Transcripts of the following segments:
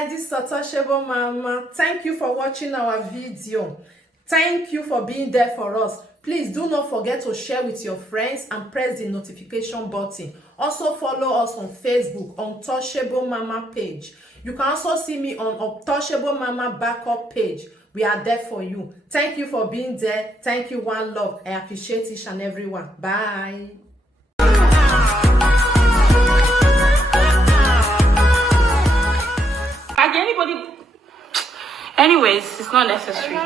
guys, this is Untouchable Mama. Thank you for watching our video. Thank you for being there for us. Please do not forget to share with your friends and press the notification button. Also follow us on Facebook, Untouchable Mama page. You can also see me on Untouchable Mama backup page. We are there for you. Thank you for being there. Thank you, one love. I appreciate each and everyone. Bye. Anybody? Anyways, it's not necessary.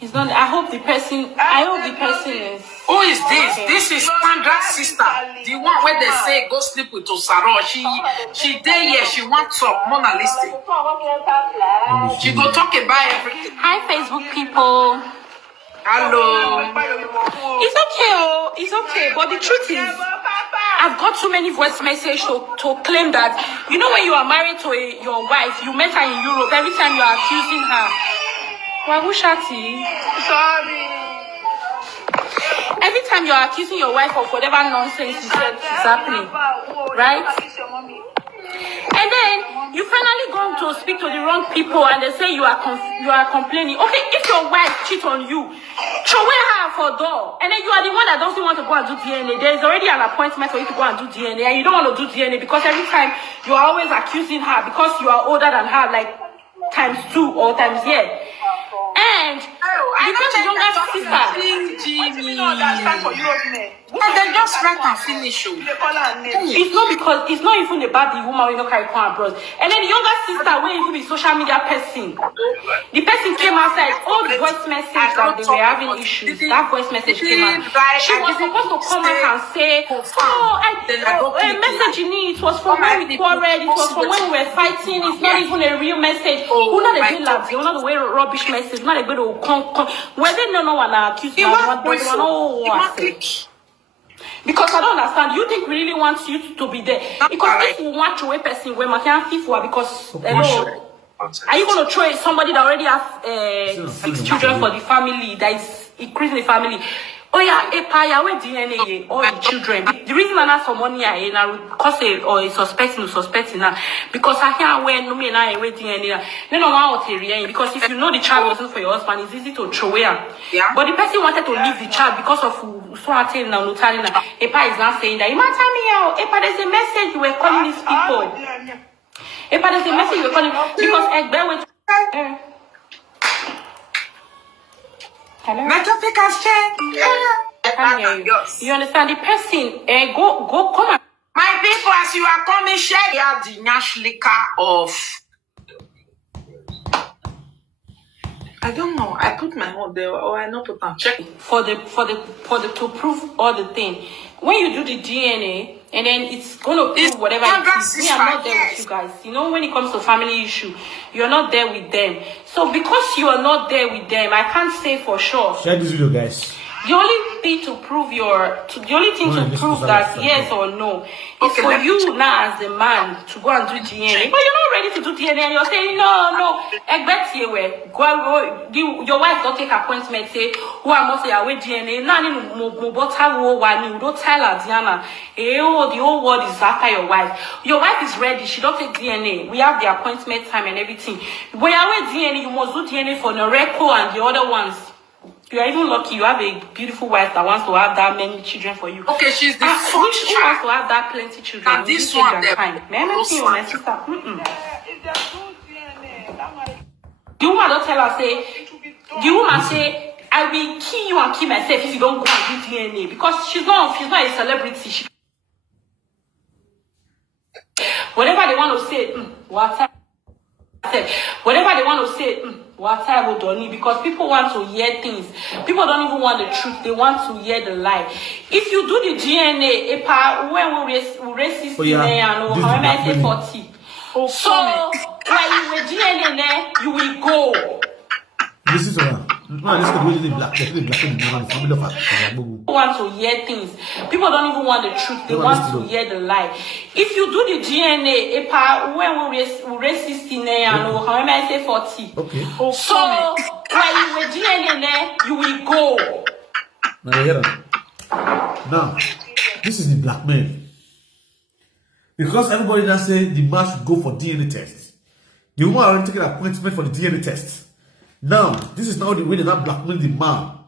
It's not. I hope the person is. Who is this? Okay. This is Sandra's sister, the one where they say go sleep with Osaro. She there here. She wants talk. Mona listen. She go talk about everything. Hi, Facebook people. Hello. It's okay. Oh, it's okay. But the truth is, I've got too many voice messages to claim that, you know, when you are married to your wife, you met her in Europe, every time you are accusing her. Wabushati. Sorry. Every time you are accusing your wife of whatever nonsense you said is happening, right? And then you finally go to speak to the wrong people and they say you are complaining. Okay, if your wife cheats on you, throw away her for door. And then you are the one that doesn't want to go and do DNA. There is already an appointment for you to go and do DNA, and you don't want to do DNA because every time you are always accusing her because you are older than her, like times 2 or times yeah. And because the younger sister, And then just write and finish. it's not even about the woman we don't carry on abroad. And then the younger sister, when even be social media person, the person came outside, all the voice message that they were having issues, that voice message came out. She was supposed to come out and say, a message in it was from when we quarreled, it was from when we were fighting, it's not even a real message. Who not a good love, not the way rubbish message, not a good come. Whether no one accused me, because I don't understand. You think we really want you to be there? Because if we want to a person where my can't feel for because hello, are you going to throw somebody that already has 6 children for the family that is increasing the family? Oh yeah, where DNA all the children. The reason I have some money I cause or suspecting now because I can't wear no me and I wait DNA. No want to because if you know the child wasn't for your husband, it's easy to throw away. Yeah. But the person wanted to leave the child because of something now notaling. Epa is not saying that. You might tell me out. Epa, there's a message you were calling these people. Epa, there's a message you were calling because Aigbogun. Hello? I can't hear you. You understand? The person, go, come on. My people, as you are coming, share the Nash liquor of. I don't know. I put my own there, or I not put on. Check for the to prove all the thing. When you do the DNA, and then it's gonna prove whatever it is. Me, I'm not there with you guys. You know, when it comes to family issue, you're not there with them. So because you are not there with them, I can't say for sure. Share this video, guys. The only thing to prove that yes or no is for you now as the man to go and do DNA. But you're not ready to do DNA and you're saying, no. Your wife don't take appointment, say, who I must say, away DNA. Don't tell her, Diana. The whole world is after your wife. Your wife is ready. She don't take DNA. We have the appointment time and everything. But away DNA, you must do DNA for Noreko and the other ones. You are even lucky you have a beautiful wife that wants to have that many children for you. Okay, she's the first who wants to have that plenty children? And this one, may I see my sister? The woman don't tell her, say, the woman say, I will kill you and kill myself if you don't go and do DNA. Because she's not a celebrity. Whatever they want to say, whatever they want to say, because people want to hear things. People don't even want the truth. They want to hear the lie. If you do the DNA, when we raise 60 and however I say 40. So when you will DNA there, you will go. This is one. No, this is the black. People want to hear things. People don't even want the truth. They want to hear the lie. If you do the DNA, when we raise 16 and however I say 40. Okay. So when you will DNA there, you will go. Now, this is the blackmail. Because everybody now say the man should go for DNA test. The woman already taken an appointment for the DNA test. Now, this is now the way they now blackmail the man.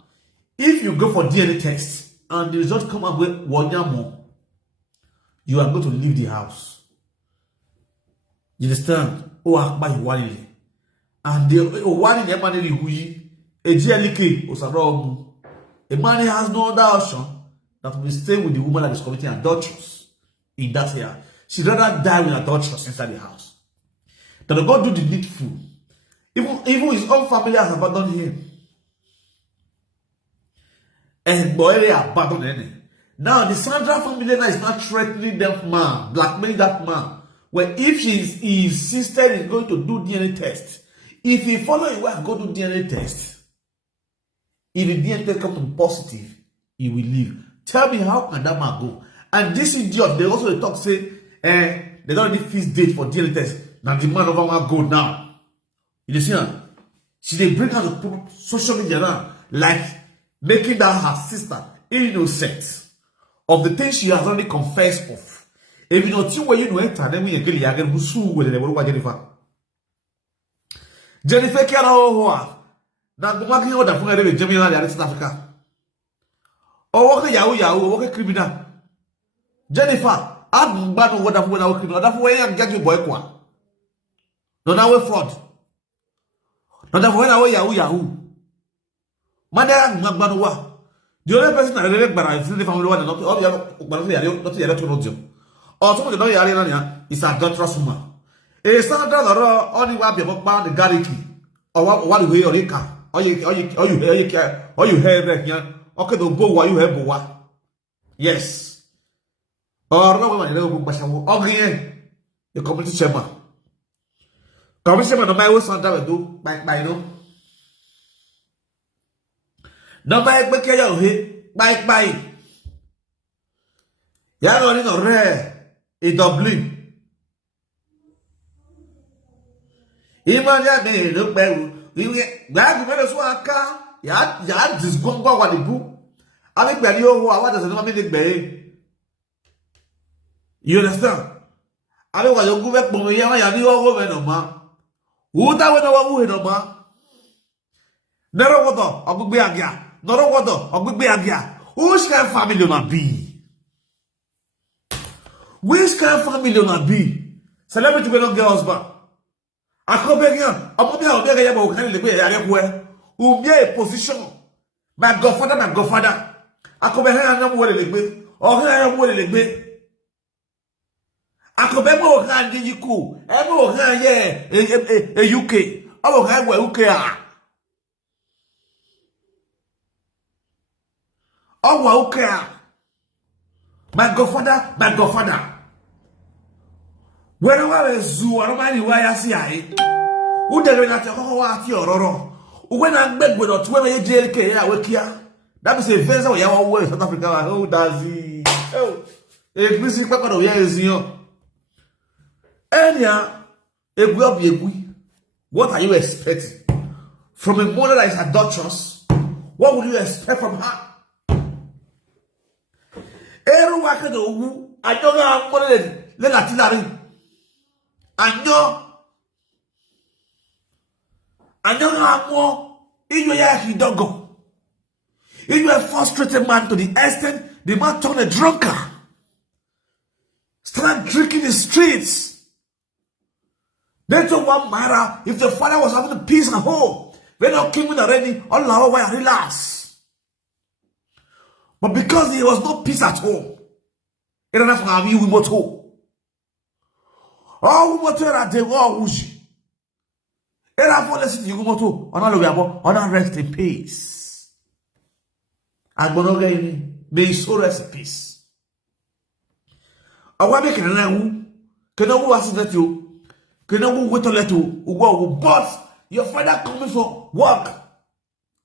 If you go for DNA test and the result come out with 1 year more, you are going to leave the house. You understand? Oh, Akbar, you want it. And the one in money hui a GLK or a man has no other option that will stay with the woman that is committing adulteress in that year. She'd rather die with adulteress inside the house. That the God do the needful. Even his own family has abandoned him. And boy, they abandoned him. Now the Sandra family now is not threatening that man, blackmailing that man. Well, if he insisted he's going to do DNA test, if he follow his wife go do DNA test, if the DNA test comes to be positive, he will leave. Tell me how can that man go? And this idiot, they also talk say, they don't need fix date for DNA test. Now the man over want go now. You see, she they bring out the social media now, like making that her sister innocent of the things she has already confessed of. If you know where you know enter, then we get again who sue with the Jennifer. Jennifer can't know now the market order for the Jamaica in South Africa. Or work Yahoo, work criminal. Jennifer, I'm bad on what I'm working on. That's why I'm getting boy. No, now we're fraud. No, that's why I'm Yahoo. Madam, not bad. The only person I remember is the family one, not all the other two. Or some of the area is a adulterous woman. A Sandra only want to be about the gariki. Or what way or you can. Or you have here. Okay, don't go while you have what. Yes. Or no one will book again. The community chairman. Community chairman, no matter what Sandra will do, by no. No matter what you hit, by. You're going to rare. A Dublin. Even ya look better. We glad to so aka. Ya this gongo what the book. I make better you what does not make it. You understand? I don't want you go back from here. Ya ni over no ma. Who that we no ma? Nero water, I'll be agia. Nero water, I'll be agia. Who's kind of family na be? Which kind of family will be? Celebrity will not get husband. I come back here. I'm going to be able to be a position. My godfather. I come back here and I'm going to be. Or here I'm going to be. I come back here and get you cool. I'm going to a UK. I'm going to UK. Oh, okay. My godfather. When I was zoo, I don't mind why I see I. Who the not at your roro? When I beg with a 12 JLK, I work here. That is a vessel of your way, South Africa. Oh, does he? Oh, a busy papa of years, you know. And yeah, a will be a we. What are you expecting from a mother that is adulterous? What would you expect from her? Every worker, I don't know what it is. Let her I know how more in your he don't go. If you are a frustrated man to the extent the man turned a drunkard. Start drinking in the streets. Then to one matter if the father was having peace at home. When not came in already, Allah why relax. But because there was no peace at home, it enough to have you with home. Oh, what are they? Oh, who's and I want to see you go to on rest in peace. And monogamy may so rest in peace. I want to make an animal. Can no one that you can no wait to let you go, but your father coming from work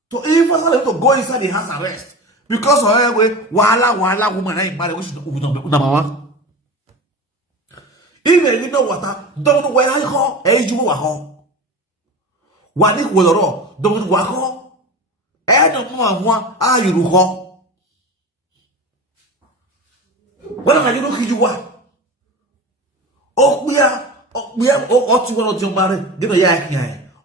to even to go inside the house and rest because of Wahala woman ain't married. We should number one. Even you know what? Don't know where I go. You go home. What is Wortoworto? Don't go home. Don't know what are you go? What are you looking you what? we are or 2 1 of your marriage, then a yak.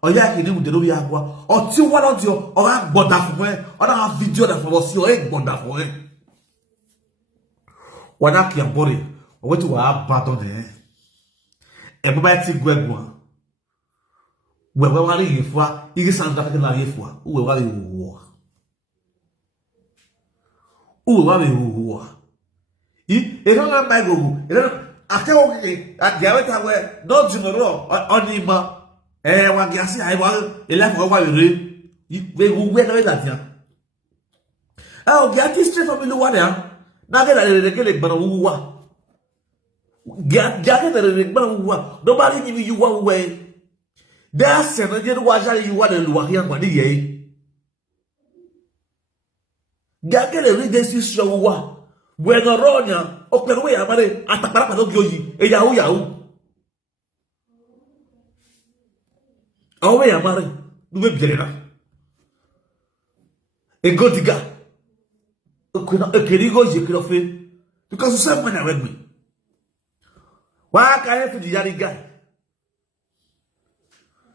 Or yak in the Lubia, or 2 1 of your or I bought that for me, or I have video that was your egg bought that for him. When I can body, or what to our battle there. Everybody think Gregor. Well, what are you for? You Sandra can lie for. Who are you? Who are you? If you don't buy go, I tell you, at the other way, don't you know, on him, one gas, I want 11 over you. They will wait that. Oh, get this straight from the water. Now get a regular but who are. Get a regular but nobody give you one way. There's a little water you want to do here, but the get a regency show. When a ronya, open way, I'm at the Papa of Yogi, a yahoo. Oh, we are married. Do we get enough? A good digger. A kirigo, you could feel because someone I read me. Why can't I put the yard guy?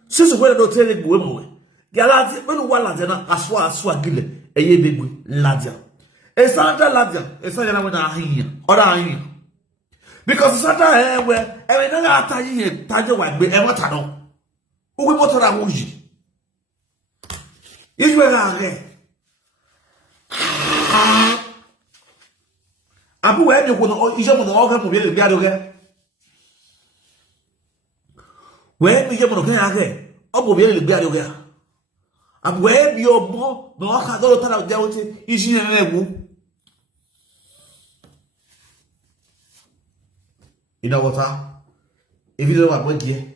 Since we're not telling women, Galati, when one ladder, as far as Swagile, a ye big ladder. A Sandra ladder, a Sandra when I hear, or I hear. Because Sandra, where every other time, Taja white be ever tunnel. Who will motor a woozy? Is where I hear. Abu, where you will each of the organ will be the other. Where you will get again, or will be the other. And where your more, no, I don't tell out there is in a woo. You know what? If you don't want to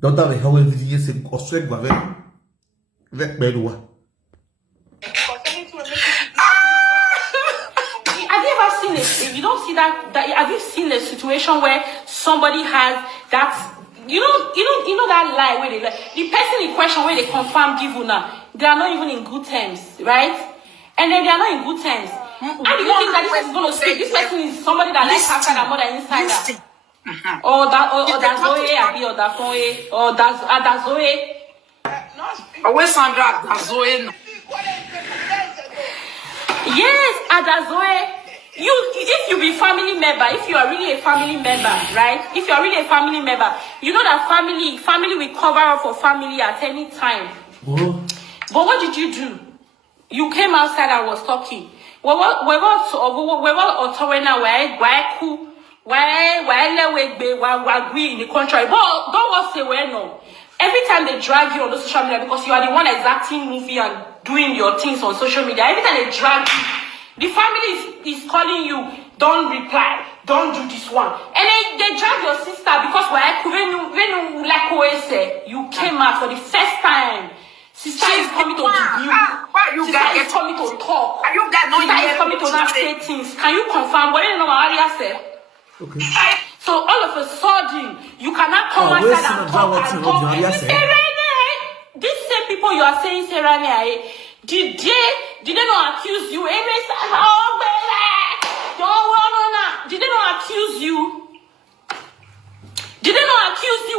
don't have a whole years in Australia, let me do. Have you ever seen it? If you don't see that, have you seen a situation where somebody has that? You know that lie where they lie. The person in question where they confirm give you now, they are not even in good terms, right? And then they are not in good terms. How do you think that this person is going to speak? This person is somebody that likes outside and more than inside. Or that's Zoe, or that's Zoe, or that's Zoe. Where Sandra, that's Zoe. Yes, Adazoe. If you be family member, if you are really a family member, right? If you are really a family member, you know that family will cover up for family at any time. Oh. But what did you do? You came outside and was talking. We agree in the contrary. But don't say where no. Every time they drag you on the social media because you are the one exacting movie and doing your things on social media, every time they drag you, the family is calling you, don't reply, don't do this one. And then they drag your sister because when you came out for the first time. Sister is coming to you. Sister is coming to talk. Are you guys not Sister is coming to now say things. Can you confirm what you know what Aria said? Okay. So all of a sudden, you cannot come outside and talk. These same people you are saying, Serania, did they not accuse you? Did they not accuse you? Did they not accuse you?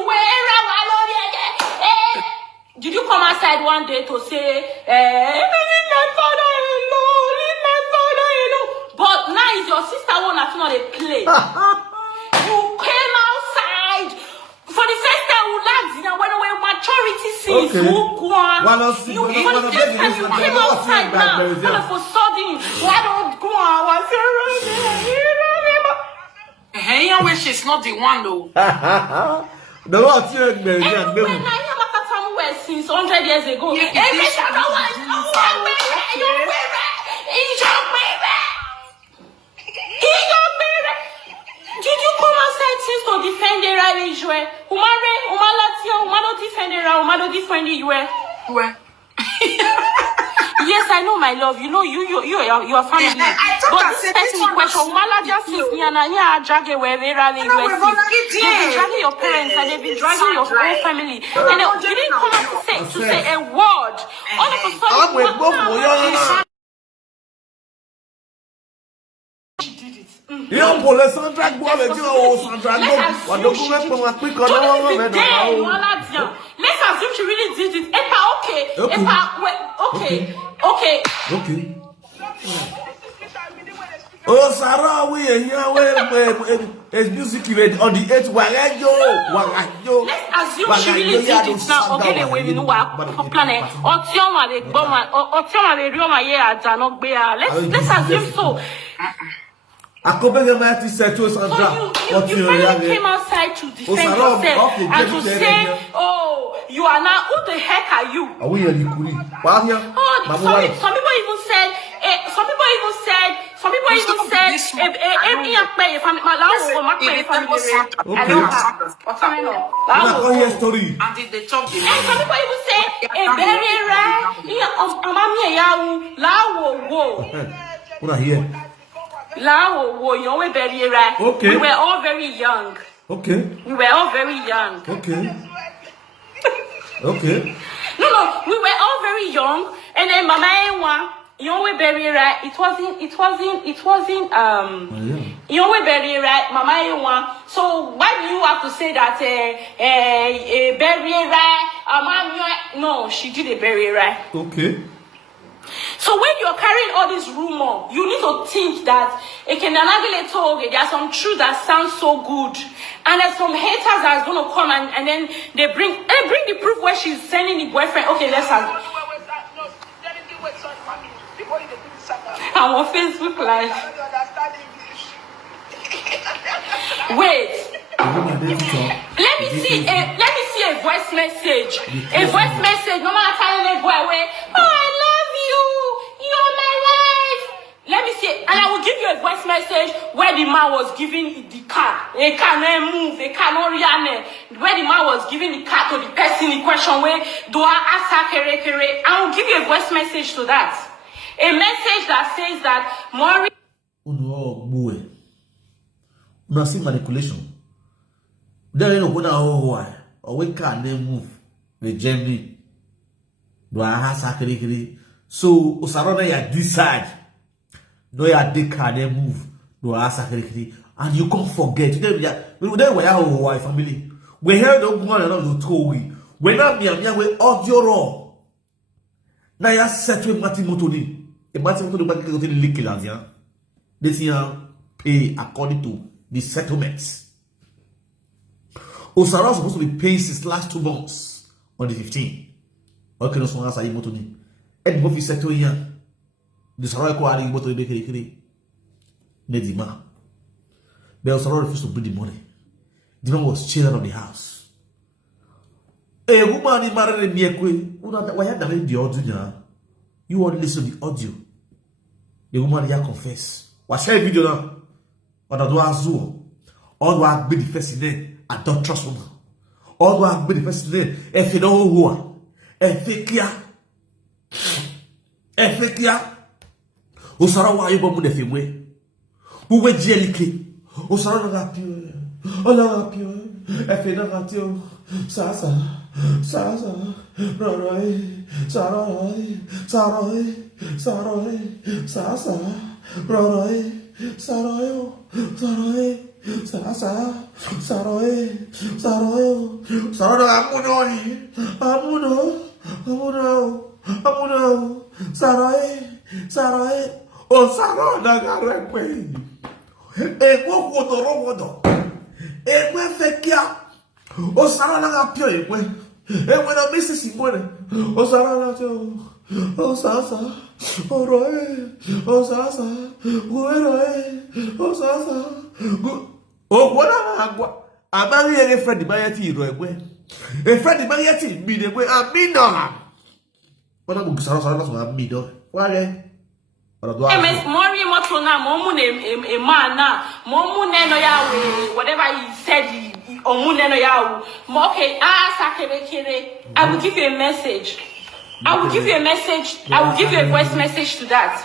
Did you come outside one day to say, leave my father alone? But now is your sister one that's not a play. You came outside for the first time when maturity sees you. You came outside now. All of a sudden, why don't go on? Hey, I wish she's not the one though. The Lord, since 100 years ago. Did you come outside since to defend the right Israel? Yes, I know, my love. You know, you are family. But this person in question, they've been dragging your parents and they've been dragging your whole family. And you didn't come out to say a word. All of a sudden, she did it. You police Sandra go avec you Sandra go. What do you make for quick on let's assume she really did it. Okay. Oh, Sarah, we are here. It's music on the 8th. Let's assume she really did it now. Okay, the way we know what planet. Let's assume so. I come back and say to Sandra, what you finally came outside to defend yourself and to say, oh, you are now, who the heck are you? Are we really cool? Some people even said, Okay. We were all very young. Okay. We were all very young. Okay. Okay. No, we were all very young, and then Mama you were very right. It wasn't. You were very right, Mama. So why do you have to say that? Very right, no, she did a very right. Okay. So when you're carrying all this rumor, you need to think that there are some truth that sounds so good, and there's some haters that's gonna come and then they bring the proof where she's sending the boyfriend. Okay, let's have. I'm on Facebook Live. Wait. Let me see a voice message. A voice message. No matter telling a boy away. Oh, I love you. You're my life. Let me see. And I will give you a voice message where the man was giving the car. They cannot move. They cannot react. Where the man was giving the car to the person in question. Where do I ask her? I will give you a voice message to that. A message that says that Maury. No, boy. No, see manipulation. There ain't no good why. Or we can't move. The Germany. Do I have sakiri? So, Osarona ya this side. No, ya they can't move. Do I have sakiri? And you can't forget. Then we are our family. We heard no one and no we. When I'm here, we audio raw. Now ya set with Matimotoni. A Matimotoni back to the Likilandia. This year pay according to the settlements. Osara was supposed to be paying his last 2 months on the 15th. Okay, no song as I motoni. And both is settled here. The Sarah quality motor de Kiri. Nedima. But Osara refused to bring the money. The man was chilling on the house. A woman in married me. Why had the audio? You want to listen to the audio. The woman here confess. Watch that video now. But I do azul. All do I be the first name. I don't trust woman. All do I be the first name. If you know who are. Efekia. Osara wa ayo bomu defimwe. Uwe jelike. Osara na pio. Ola pio. Efe na gatio. Sasa. Sarai. Sasa. Rorai. Sarayo. Sasa. Sarayo. Amuno. Sarai. O Saro na garekwe. Eko kodorogodo. Ekwe fekia. O Saro na gapio ekwe. Ekwe na misi simone. O Saro na to. O Sasa. Oroe. O Sasa. Gueroe. O Sasa. O wona agwa. Abari ere Fred Bayati iro ekwe. E Fred Bayati bi de ekwe amina. Wona bu Saro na so amina. Wale. MS Mori Motona, Momuna, Momuneno Yawe, whatever he said, Omuneno Yawe. Okay, I will give you a message. I will give you a voice message to that.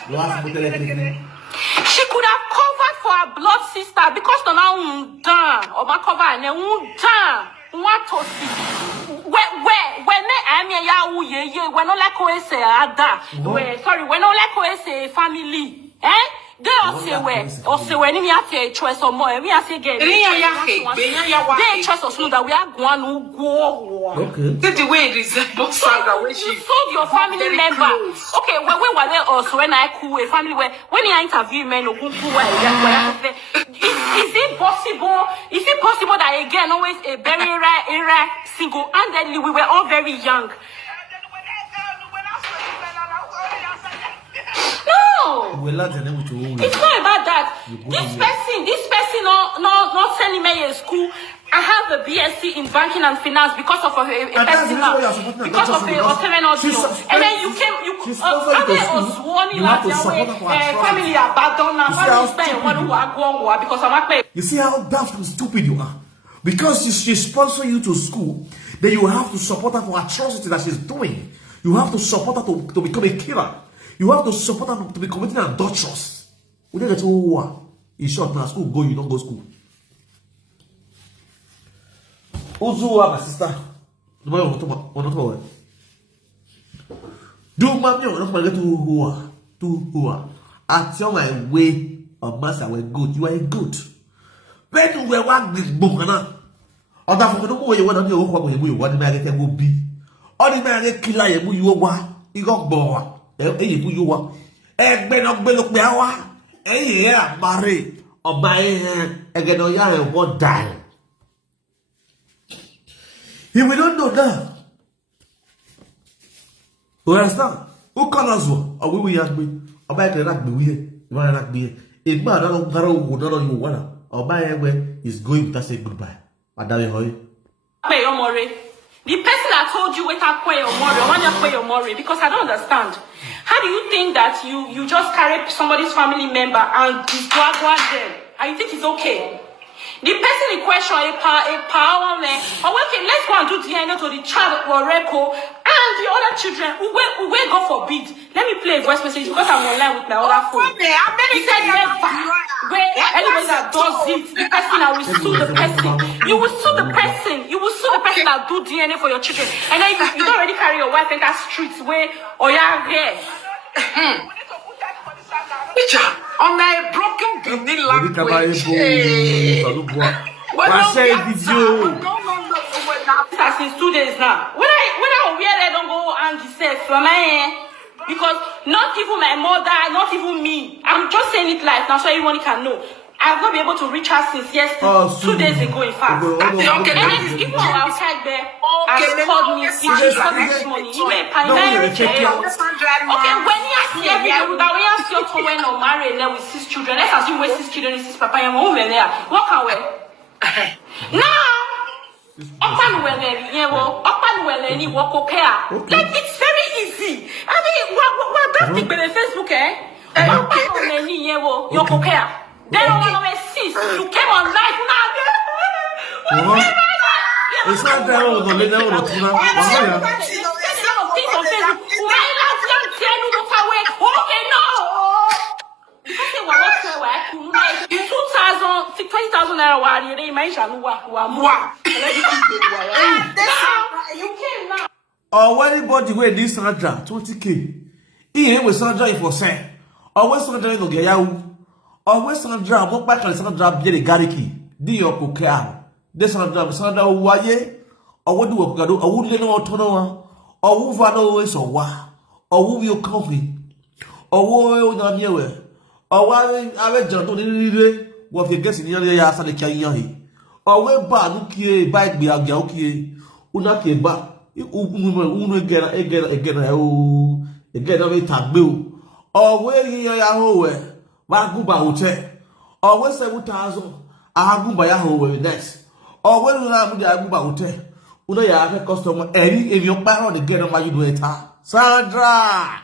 She could have covered for her blood sister because now done or my cover and done. What to see? When I mean Yahu ye, when no like say ada. Sorry, when no like say family. They also when me have a choice or more. We are saying again. They choice of that we are going to go. Okay. The way it resembles Sandra when she sold your family member. Okay, when were they also when I cool a family where when you interview men is it possible? Is it possible that again always a very rare single handedly we were all very young? No, it's not about that. This person not sending me in school. I have a BSc in banking and finance because of a festival, because of a audio. And then you came, you was warning that family abandoned, because I'm not paying. You see how daft and stupid you are? Because she sponsor you to school, then you have to support her for atrocity that she's doing. You have to support her to become a killer. You have to support her to be committing adulterous. We don't get to in short, now school go, you don't go school. Uzua, my sister. Do mommy or not forget to who I tell my way of master we're good. You are good. When we want this book, or that for no way you want to know what we want the man will be. Or the man killer you are, you got bored. You want and men of Belloc Meawa, and yeah, marry or buy again or young won't die. He will not know that. You understand? Who can us or we will young me? Or buy the rugby, you want to be a man of Garo would not you want or buy away is going to say goodbye. Madame Hoy. The person that told you wait up your mori, I want you to pay your mori because I don't understand. How do you think that you just carry somebody's family member and go there and you think it's okay? The person in question a power man. Oh, okay, let's go and do DNA to the child or Reko and the other children who will God forbid. Let me play a voice message because I'm online with my other phone. He said never. Where anybody that does it, the person that will sue the person. You will sue the person. You will sue the person that do DNA for your children. And then you don't already carry your wife in that streets where or you're here. On a broken Guinea language. Since 2 days now. When I wear that, don't go and say from my end. Because not even my mother, not even me. I'm just saying it live now so everyone can know. I've not been able to reach her since yesterday, 2 days ago, in fact. Okay, and then people outside there have called me, she called me this morning. Okay, when you see every day, when you see your twin or married with 6 children, let's assume we're 6 children, 6 papa, and home there. What can we? Now, it's very easy. I mean, what that thing on Facebook, you're okay. Then when you came on live now. It's not there on the level of or anybody where this Sandra 20K. He ain't with Sandra for sale. Or when Sandra no get you. Or when Sandra, what back on Sandra be the gariki. Di your coca. This Sandra waye. Or what do you do? Or would you know autonomy? Or who vano is or what? Or who you coffee? Or who not near? Or why I read John to what you get in your ass and the Kayahi. Or where Banuki bite be a gauki. Unaki ba. Again of a taboo. Or where you are, Waguba hotel. Or where 7,000 Aguba Yaho next. Or when you have the Aguba hotel. Una have a customer any if your parent again of you do it. Sandra!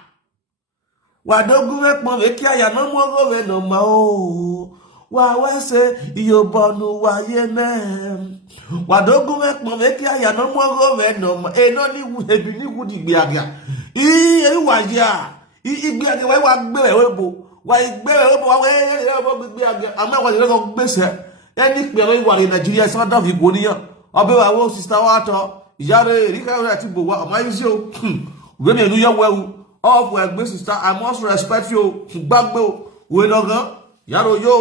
Why don't go back, Mavikia? You no more over no more. Why say you born why ye name? Why don't go back, Mavikia? You no more over no more. Eh, no, you would have been good in Biaga. Was ya. He be the way one bearable. Why bearable away? I'm not going to miss her. Any one in Nigeria, some of you go near. I'll be our sister water. Yare, Rika, Tibu, my issue. When you do your well, off where Mrs. I must respect you. Bagbo. we no go. Yaro yo.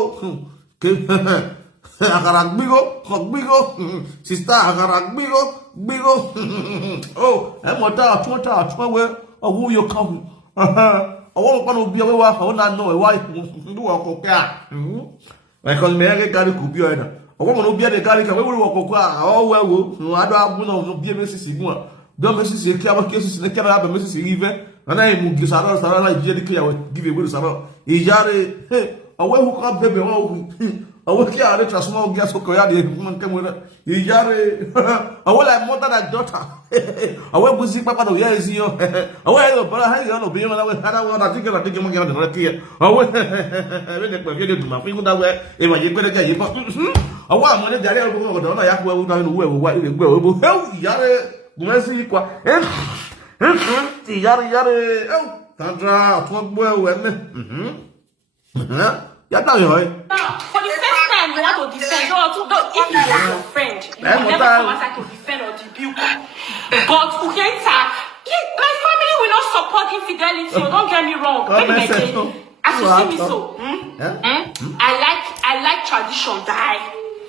Agarag bigo. Sister agarag bigo. Oh, I'm what we. Oh, who you come? I want to be away. I want know why do walk okay. Because me I carry could be either. I want to be the carry. We will walk okay. Oh well, I don't have no be a Mrs. Sigma. Don't Mrs. Yaka cases in the camera, Mrs. Even. And I will give Sarah like Jerry. I will give you with Sarah. Ijare, hey, away who can't baby. I will carry a small gas for Koyadi. Come with it. Ijare, I will like more than a daughter. I will see Papa the years you. I will, but I have be on I think I think I'm going to the here. I will to my finger that way. If I get it, I want money that I will go. I have to help Yare. Mercy, Yare. Oh, Sandra, For the first time, you want to defend. If you are your friend, you will never come outside to defend or debut. But Ukenta, my family will not support infidelity. So don't get me wrong. As you see me so, I like tradition.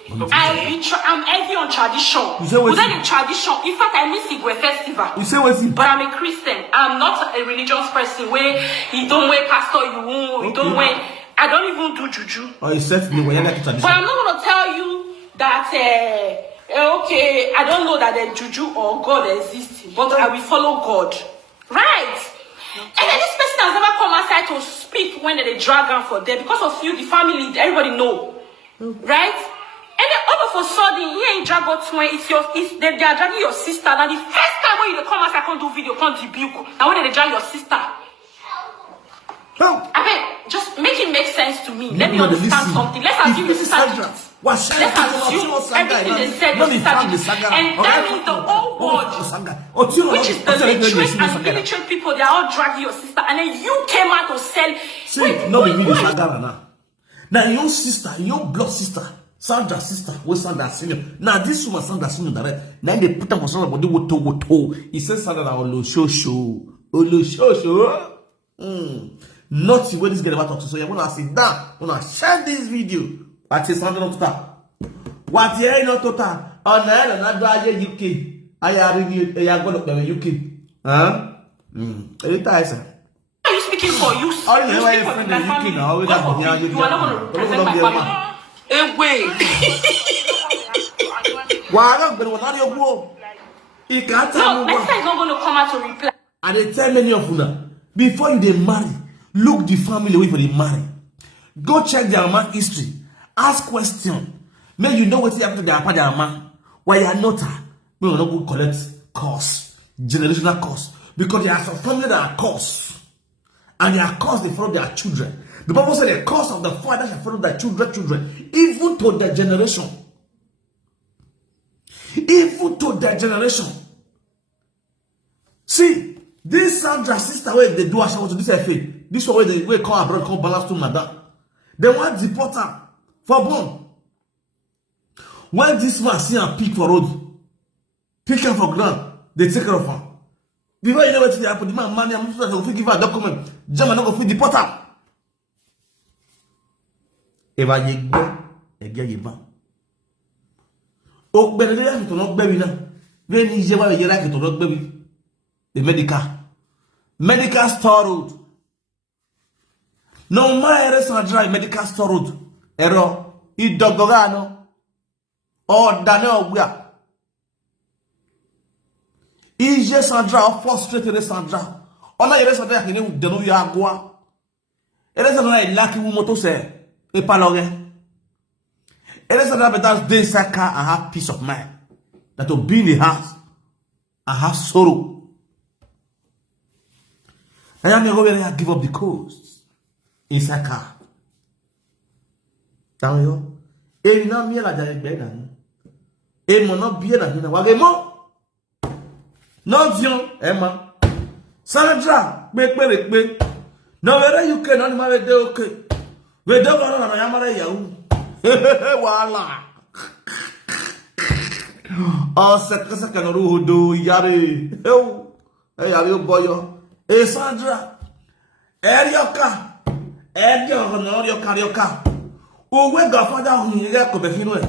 I'm heavy on tradition. Without the tradition, in fact, I miss Igwe festival. You say what's it? But I'm a Christian. I'm not a religious person where you don't wear pastor, you don't wear. I don't even do juju. Oh, you said me when you like tradition. But I'm not going to tell you that, okay, I don't know that the juju or God exists, but I will follow God. Right? Okay. And then this person has never come outside to speak when they drag her for them. Because of you, the family, everybody know. Right? And then all of a sudden, here in Dragot, they are dragging your sister. Now the first time when you come outside, I can't do video, can't debut. Now when they drag your sister. I mean, just make it make sense to me. Let me understand something. Let's assume this is Sandra. Let's assume everything they said is Sandra. And that means the whole world, which is the literate and illiterate people, they are all dragging your sister. And then you came out to sell. See, no, we need the Sandra now. Now, your sister, your blood sister, Sandra sister, was Sandra senior. Now, this woman, Sandra senior, direct. Now, they put up on Sandra, but they would talk. He says Sandra, Olo show. Not the way this girl about talk to. So you wanna sit down, wanna share this video. But it's not total. What you ain't not total? On the not UK. I are in UK. Huh? Are you speaking for you? Oh, you are from the UK now. You are not going to represent my family. Wait. Why not? But what are you going? You can't tell me. No, next time is not going to come out to reply. And they tell many of you before you they marry. Look the family away for the marry. Go check their man history. Ask questions. Make you know what happened to their man. Why you are not we will not go collect costs, generational costs. Because there are some family that are costs. And their costs they follow their children. The Bible said the cost of the father shall follow their children, even to their generation. Even to their generation. See, this Sandra sister where they do as to this FA. This one where they call abroad, call balance to madam. They want to deport her for born. When this man see her pick for road, pick her for ground, they take her of her. Before you know what happen, the man money, I'm not going to give her a document. German not going to deport her. Eva yegbe, ege yeba. O benele ya to no gbe mi na. Be ni je wa be yera ke to no gbe mi. The medical store road. No matter Sandra medical store road. Ero idogogano. O dane ogua. Ije Sandra frustrated Sandra. Ona yere Sandra ke ni de no ya agwa. Ere Sandra ilaki wu moto se e paloge. Ere Sandra better stay inside car and have peace of mind. That to be in the house and have sorrow. I am going to give up the coast. Inside car. Tell you. Et non, mieux la dernière. Et mon nom bien la dernière. Wagemo. Non, Dion. Emma. Sandra. Be. No, where you can only marry the okay. We don't know na yamara yahu. Wahala. Oh, seka no rudo yare. Hey, are you boy? Hey Sandra, Erioka, Ejo no yo carioca. O we godfather hu ye Akobe finu e.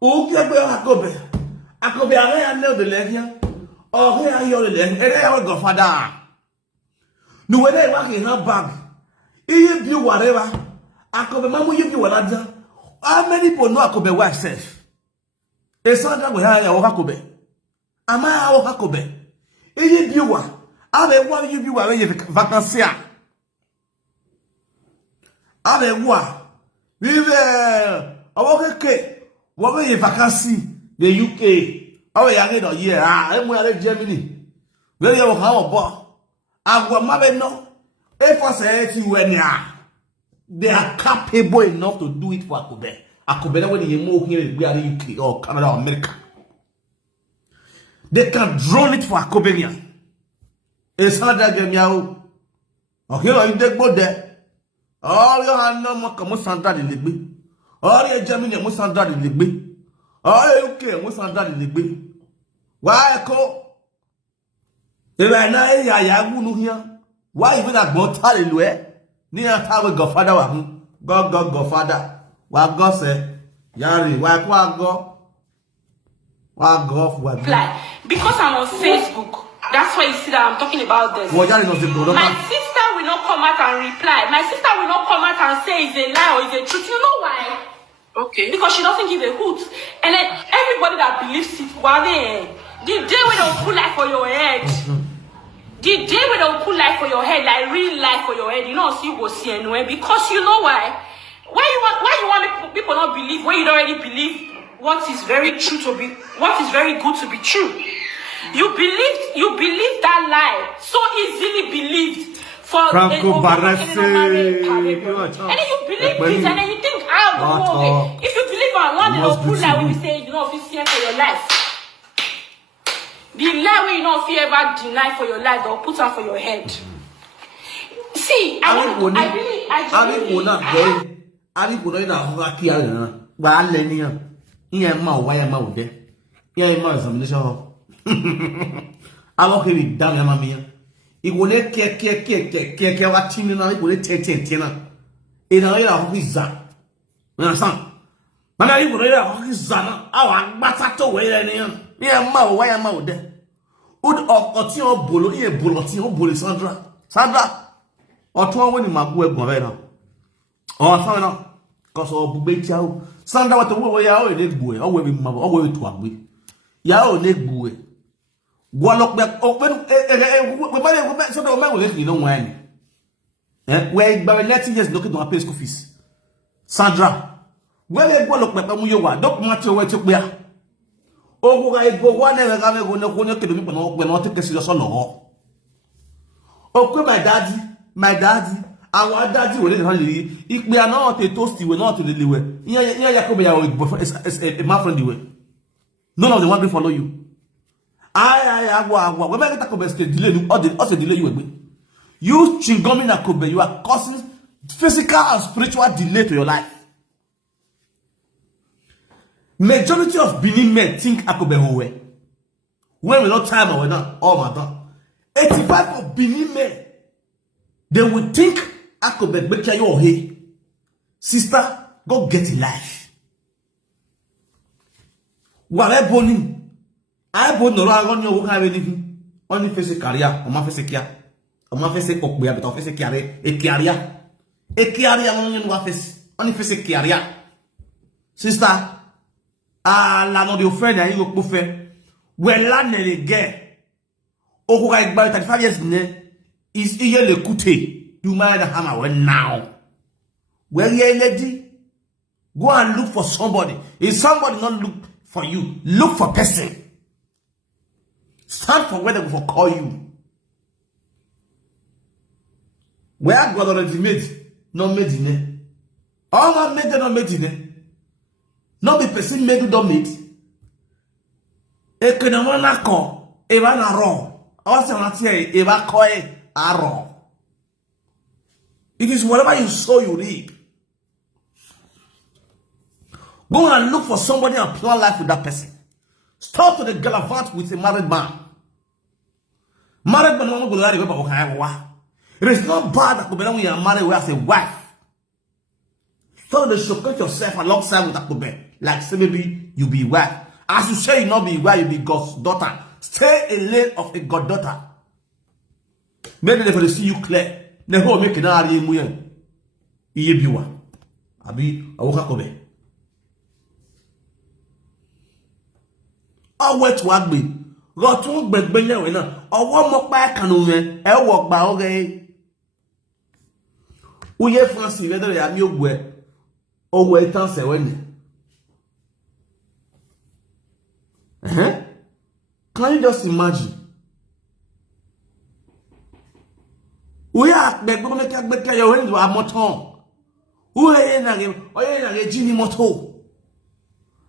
O ki egbe Akobe. Akobe are ya no de legia. O he ayo de legia. Ere ya we godfather. No we dey work in her bag. Iye bi whatever. Akobe mamu ye bi walaja. How many people know Akobe wife self? E Sandra we ha ya wo Akobe. Ama ya wo Akobe. Iye bi wa. Abe wa ye bi wa we vacancy a. Abe wa. Vive awokeke wo be vacancy the UK. Awe ya ngi no year ah emu ya Germany. We ye wo ha obo. Agwa mabe no. E for say ti we ni ah. They are capable enough to do it for Akobe. Akobe na when you move here in the UK or Canada or America. They can drone it for Akobe. It's not that game yao. Okay, you take go there. All your hand no more come Sandra in the big. All your Germany mo Sandra in the big. All your UK mo Sandra in the big. Why ko? If I know ya gunu here. Why even that go tell you near tower godfather wa godfather. Wa go say yari wa go for because I'm on Facebook. That's why you see that I'm talking about this. My sister will not come out and reply. My sister will not come out and say it's a lie or it's a truth. You know why? Okay. Because she doesn't give a hoot. And then everybody that believes it, while they the day when they'll put life for your head. The day when they'll put life for your head, like real life for your head, you know, see you go see anywhere. Because you know why? Why you want people not believe when you don't already believe what is very true to be, what is very good to be true. You believe that lie so easily believed for Franco Barrese. And then you believe this and then you think, okay. If you believe on one, they'll put lie when you say you know if you fear for your life. The lie where you know if you ever deny for your life, they'll put her for your head. See, I I'm okay down your mammy. It will let care what team and I will take 10 in a year of his son. Understand? But I will have his son. Our battle way and yeah, ma, why am I there? Would of your bull, ear bulletin, bully Sandra. Sandra, or 2 when my web governor. Or found out, because of Bubay Sandra, what the way I already boy, or will mother, or will to a week. Yao leg boy. Wallock back open. So the man will let you know when. Where Baronetti just looking to a pay school fees. Sandra, where you wallock back on your one, don't matter where to wear. Oh, I go one and I'm going to kill people when not take a serious on. Oh, my daddy, our daddy will honey. If we are not a toasty, we're not to the way. Yeah, my friend, way. None of them want to follow you. When I get Akobe delay you, also delay you. You chingoming Akobe, you are causing physical and spiritual delay to your life. Majority of Benin men think Akobe Howe. When we not time or not, oh my God. 85 of Benin men, they will think Akobe Bekia your hey. Sister, go get a life. Wale boni. I bought no on your work anything. Only face a career, or my face a care. Or my face a cook, but office a carrier, a carrier. A carrier on your office. Only face a carrier. Sister, la no de friend, I look buffet. Well, land again. Oh, I buy 35 years is here le coute. You mind the hammer now. Well, yeah, lady. Go and look for somebody. If somebody not look for you, look for person. Stand for where they will call you. Where God already made, not made in it. All man made, not made in it. Not the person made who don't made. Economana call, Evana wrong. Also, not here, Eva Coy are wrong. It is whatever you sow, you reap. Go and look for somebody and plan life with that person. Stop to the gallivant with a married man. Married man, it is not bad that when you are married as a wife, So they showcase yourself alongside with Akube. Like say maybe you be wife. As you say you not be wife, you be God's daughter. Stay in lane of a goddaughter. Maybe they will see you clear. They will make it out of you. Iye biwa. Abi awoka kobe. Awe to agbe. Go tun gbegbe yen we na. Owo mo pa kanu yen. E wo gba oge. Uye France le de ya mi ogwe. Owo etan se we ni. Can you just imagine? We are gbegbe yo we wa moton. Uye na ge, oye na ge jini moto.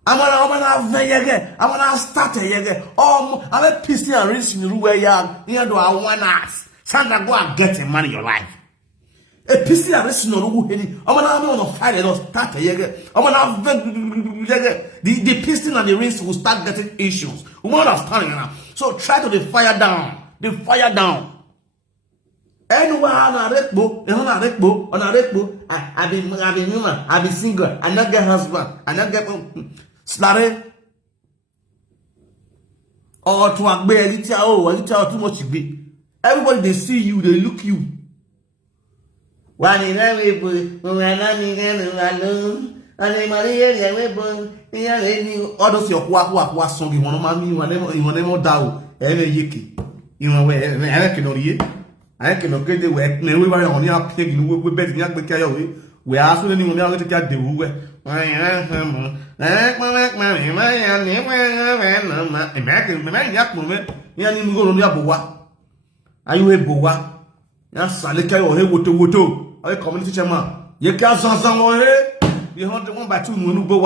Amana veyege, amana start yege. I'm a PC and rich in Ruwe ya. You do a one ass. Sandra, go and get a man in your life. A PC and rich in Ruwe. I'm on fire and start yege. The piston and the rings will start getting issues. We understand now. So try to the fire down. The fire down. Anywhere on a rekbo, I've been human, I've been single, I not get husband, I not get slare. Or to a bear, too much be. Everybody they see you, they look you. One in every boy, others your wa song you want to whenever down, every yiki. You know where I can only. I cannot get the work. No, we were only up taking we bet yak the carry. We are also only to get the woo. American yak moment. You are go on your boa. Are you a boa? Yes, I look at your head Wortoworto. I community chairman. You can't some more. You hunt the 1 by 2 Munubo.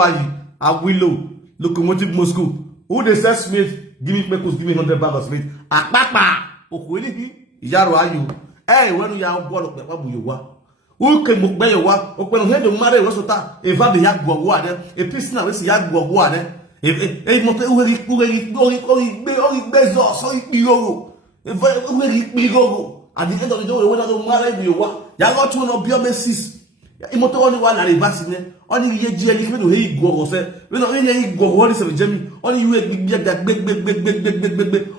I will locomotive Moscow. Who the says Smith? Give me Mekos, give me 100 bags Smith. A papa. Oh, really? Yaro ayu. When you are born of the babu you wa. Who can book by your wa? Or when you marry Rosota, if I be Yagua water, a prisoner is Yagua water. If a motor only bezos, so it be yogo. If I be yogo. At the end of the day, when I don't marry you wa, Yago to no biomesis. Imoto only one at the only ye jelly to he go. We don't really go what is of Jimmy. Only you get that big.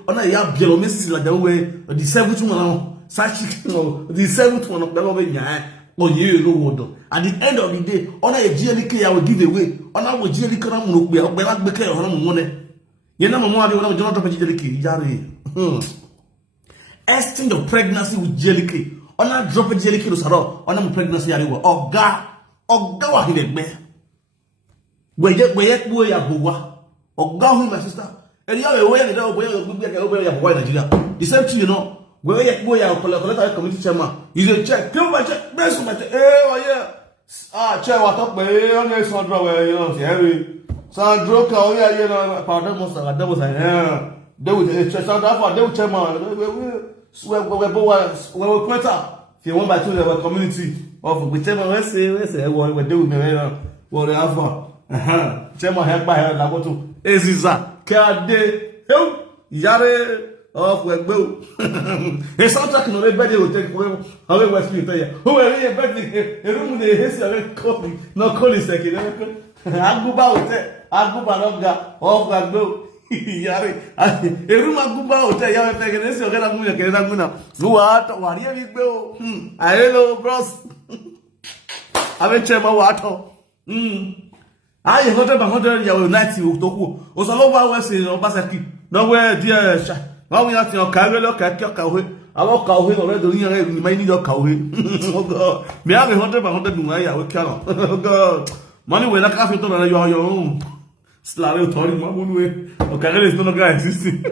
On a yard biomesis like the way the 7th one. Such the 7th one of the over or you at the end of the day, on a GLK I will give away. On our GLK look we are back because of money. You know, more than Jonathan GLK. Exchange of pregnancy with GLK. On a drop of GLK to Saro, on a pregnancy, or go ahead, man. Where yet boy a boa, or go my sister. And the other way, the same thing, you know. Where yet boy a political committee chairman. He's a check, kill my check, best of my check. Oh, yeah. Ah, chair, what up, man? Sandra, where you know, Sandra, yeah, you know, pardon, most of that was a they would Sandra, they would chairman. We're quitter. If you want by 2 level community of whichever we say, we're doing what they have. Chairman help by her, Laboto. Eziza, Kade, help, Yare. Off we go. A soundtrack no everybody will take away. How West Peter. Who are you betting? A room they history copy. No call is second. Aguba hotel. Aguba longer. Off we go. Yari. A room Aguba hotel. You have taken this. You get a moon. You get a moon. Who are? What are you go? I hello, bros. I will check my water. I 100 you will night you to. Osaloba was in Obasaki. Nowhere, dear. Now we have to carry look at your cow. I walk away already. You may need your cow. Oh God, me have 100 I will kill. Oh God, money will not have to know you are your own. Slave told him one way. Okay, there is no guy existing.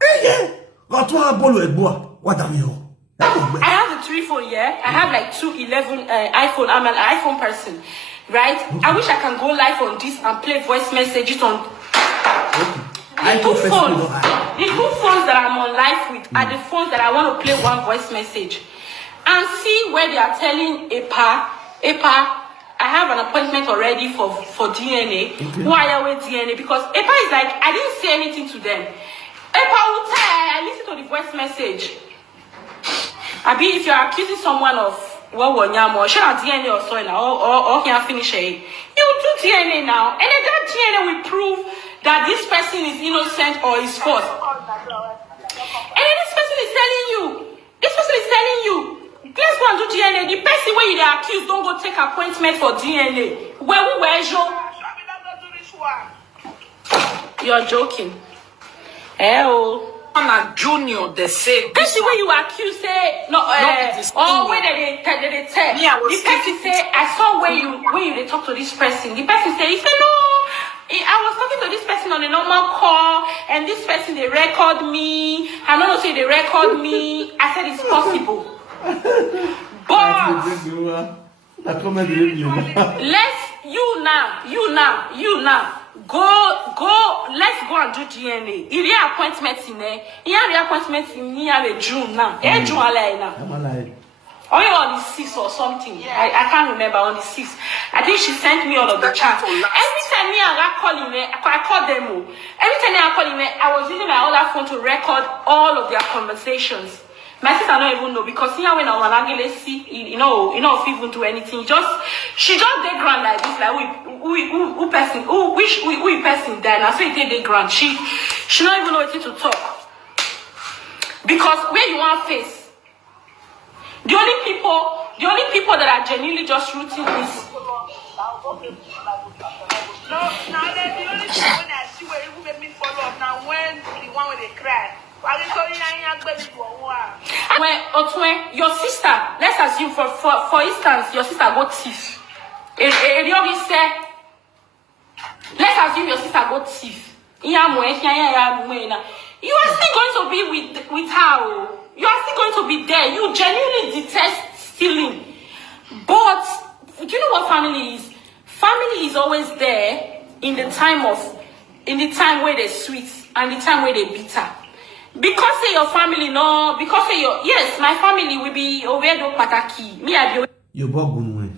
Hey, got to have bolo eboa. What are you? I have a 3 phone, yeah. I have like 211 iPhone. I'm an iPhone person, right? Okay. I wish I can go live on this and play voice messages on. The two phones that I'm on live with are the phones that I want to play one voice message and see where they are telling EPA, I have an appointment already for DNA. Okay. Why are we DNA? Because EPA is like, I didn't say anything to them. EPA will tell, I listen to the voice message. Abi, if you're accusing someone of what will Yamo? Should I DNA or soil or can I finish it? You do DNA now, and then that DNA will prove that this person is innocent or is false. And then this person is telling you, let's go and do DNA. The person where you are accused, don't go take appointment for DNA. Where you? You're joking. Oh. Junior, they say. That's the way you accuse, say no. Or where they tell. The person say, I saw where you they talk to this person. The person say, he said no. I was talking to this person on a normal call, and this person they record me. I don't know say they record me. I said it's possible, but let's you now. Go, let's go and do DNA. If you have appointments in there, you have appointments in June now. June now. Or on the 6th or something. Yeah. I can't remember, on the 6th. I think she sent me all of the chat. Every time I call him, I call them. Every time I call him, I was using my other phone to record all of their conversations. My sister don't even know because here when I was see, if even do anything, she just did grand like this, like who person died. I say they grand. She don't even know what to talk because where you want face. The only people that are genuinely just rooting is. No, now the only people when I see where you make me follow up now when the one with the cry. When your sister, let's assume for instance, your sister got thief. Let's assume your sister got thief. You are still going to be with her. You are still going to be there. You genuinely detest stealing. But do you know what family is? Family is always there in the time where they're sweet and the time where they're bitter. Because say your family, no, because say your yes, my family will be Owedo Pataki. Me I be Aigbogun.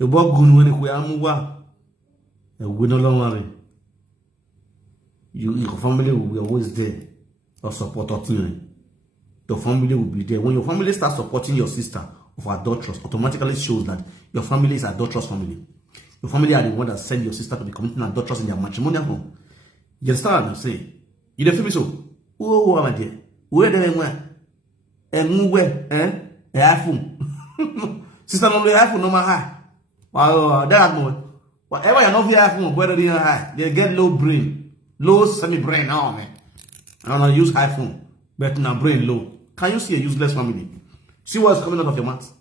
Aigbogun we amuwa. We no longer. Your family will be always there or supporting you. Your family will be there. When your family starts supporting your sister of adulterous, automatically shows that your family is adulterous family. Your family are the one that send your sister to be committing adulterous in their matrimonial home. You understand what I'm saying? You don't feel me so? Oh, my dear. Where the sister normally have no matter how. That one. Whatever you're not here, whether they are high, they get low brain, low semi-brain. Oh man, I don't know, use high phone, but now brain low. Can you see a useless family? See what's coming out of your mouth?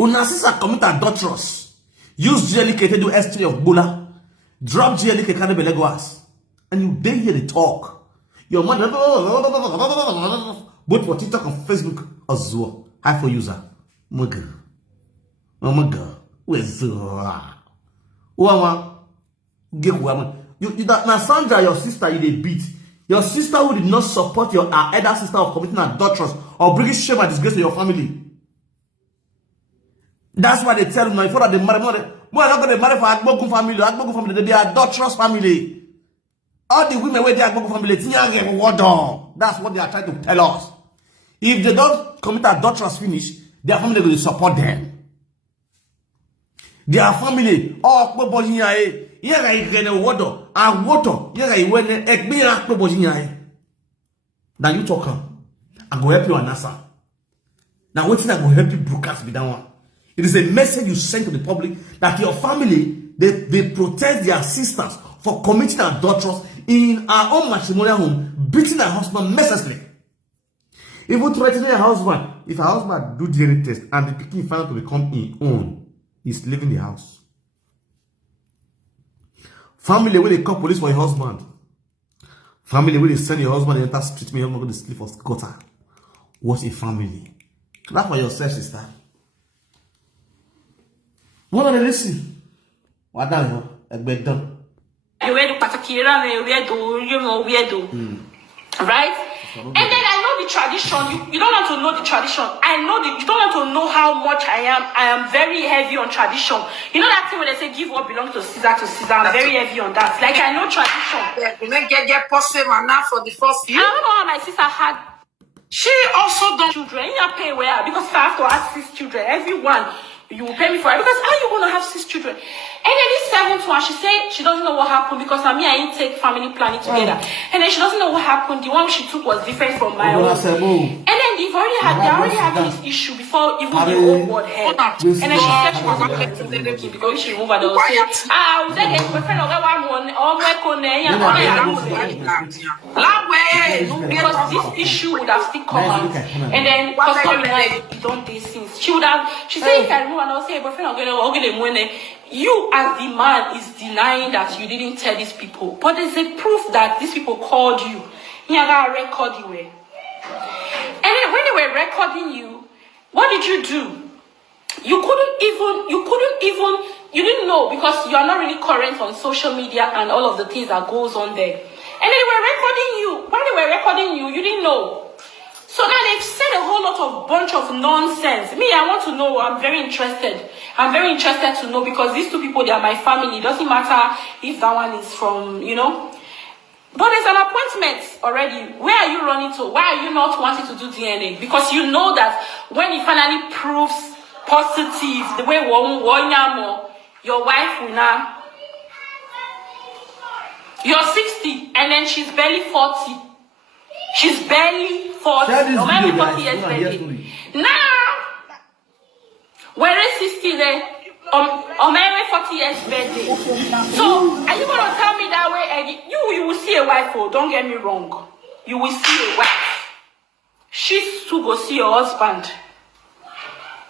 Una sister commit adulterous. Use GLK to do S3 of Bula. Drop GLK can't be Legoas. And you dare hear the talk. Your mother, both for TikTok and Facebook as well. High for user. My girl. Oh my girl. Where's now Sandra, your sister, you did beat. Your sister who did not support your elder sister of committing adulterous or bringing shame and disgrace to your family. That's why they tell me before they marry. More not going to marry for Aigbogun family. Aigbogun family, they are adulterous family. All the women where they are Aigbogun family, that's what they are trying to tell us. If they don't commit adulterous finish, their family will support them. Their family, oh, now you talk, I go help you and answer. Now what's that will help you broadcast with that one? It is a message you send to the public that your family, they protect their sisters for committing adulterous in our own matrimonial home, beating her husband mercilessly. Even threatening her husband. If her husband do DNA test and the picking found to become his own, he's leaving the house. Family will they call police for your husband. Family will they send your husband to enter street, your husband going to sleep for gutter. What a family. Clap for yourself, sister. What are they listening? What are you? Right? And then I know the tradition. You don't want to know the tradition. You don't want to know how much I am very heavy on tradition. You know that thing where they say give what belongs to Caesar to Caesar. I'm very heavy on that. Like I know tradition. You don't get possible now for the first few. I don't know how my sister had She also don't. children. You pay where? Because I have to have 6 children. Everyone, you will pay me for it. Because how you going to have 6 children? And then this 7th one, she said she doesn't know what happened because I didn't take family planning together. And then she doesn't know what happened. The one she took was different from my own. And then they already had this issue before even the whole world heard. And then she said she was not connected because she moved and they will say, because this issue would have still come out. And then because you don't do things. She said if I remove and I'll say boyfriend you as the man is denying that you didn't tell these people. But there's a proof that these people called you. You got to record you. And then when they were recording you, what did you do? You didn't know because you are not really current on social media and all of the things that goes on there. And then they were recording you. When they were recording you, you didn't know. So now they've said a whole lot of bunch of nonsense. Me, I want to know. I'm very interested. I'm very interested to know because these 2 people, they are my family. It doesn't matter if that one is from, But there's an appointment already. Where are you running to? Why are you not wanting to do DNA? Because you know that when it finally proves positive, the way your wife will now. You're 60 and then she's barely 40. She's barely 40. Or maybe 40 years baby. Now, where is 60 there? Or maybe 40 years birthday. So, are you going to tell me that way? You will see a wife, don't get me wrong. You will see a wife. She's to go see your husband.